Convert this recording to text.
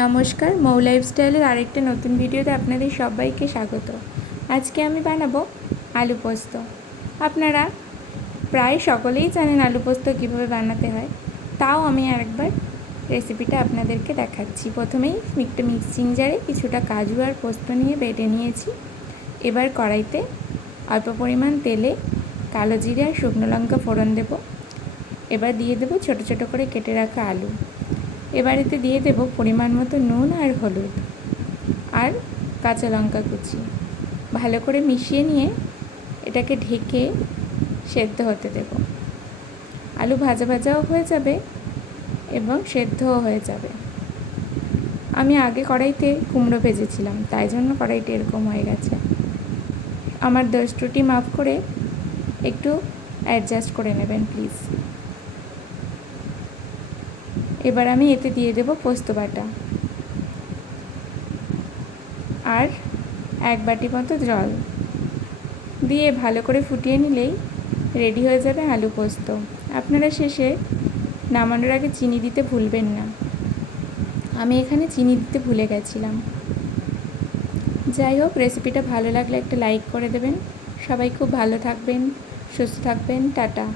নমস্কার, মৌ লাইফস্টাইলের আরেকটা নতুন ভিডিওতে আপনাদের সবাইকে স্বাগত। আজকে আমি বানাবো আলু পোস্ত। আপনারা প্রায় সকলেই জানেন আলু পোস্ত কীভাবে বানাতে হয়, তাও আমি আরেকবার রেসিপিটা আপনাদেরকে দেখাচ্ছি। প্রথমেই একটা মিক্সিং জারে কিছুটা কাজু আর পোস্ত নিয়ে বেটে নিয়েছি। এবার কড়াইতে অল্প পরিমাণ তেলে কালো জিরে আর শুকনো লঙ্কা ফোড়ন দেব। এবার দিয়ে দেবো ছোটো ছোটো করে কেটে রাখা আলু। এবার এতে দিয়ে দেব পরিমাণ মতো নুন আর হলুদ আর কাঁচা লঙ্কা কুচি। ভালো করে মিশিয়ে নিয়ে এটাকে ঢেকে সেদ্ধ হতে দেব। আলু ভাজা ভাজাও হয়ে যাবে এবং সেদ্ধও হয়ে যাবে। আমি আগে কড়াইতে কুমড়ো ভেজেছিলাম, তাই জন্য কড়াইটা এরকম হয়ে গেছে। আমার দোষ ত্রুটি মাফ করে একটু অ্যাডজাস্ট করে নেবেন প্লিজ। এবার আমি এতে দিয়ে দেব পোস্ত বাটা আর 1 বাটি মতো জল দিয়ে ভালো করে ফুটিয়ে নিলেই রেডি হয়ে যাবে আলু পোস্ত। আপনারা শেষে নামানোর আগে চিনি দিতে ভুলবেন না। আমি এখানে চিনি দিতে ভুলে গেছিলাম। যাই হোক, রেসিপিটা ভালো লাগলে একটা লাইক করে দেবেন। সবাই খুব ভালো থাকবেন, সুস্থ থাকবেন। টাটা।